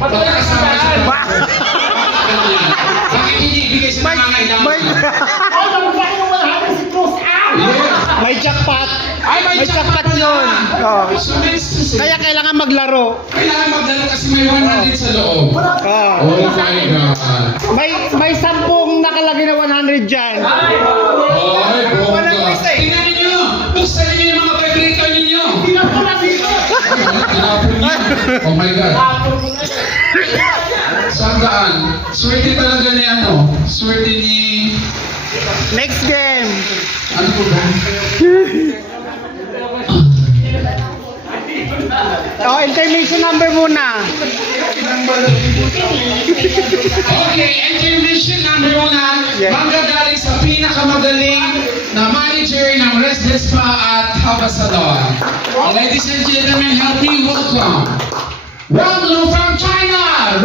Pagkakasama siya. Bakit hindi ibigay sa nangangailangan? May jackpot. Ay, may jackpot yun. Oh. So, next, Kaya kailangan maglaro. kailangan magdalo kasi may 100 sa loob. Oh. Oh my God. May 10 nakalagay na 100 dyan. Ay, bongga. Tingnan ninyo. Buksan ninyo yung mga paborito ninyo. Tinapon niyo. Oh my God. Saan daan? Swerte talaga ni ano? Swerte ni... Next game. Ano po ba? Oh, intermission number muna. Okay, intermission number 1. Yeah. Manggagaling sa pinakamagaling na manager ng Restless Spa at Habasador. Ladies and gentlemen, help me welcome Wang Lu from China!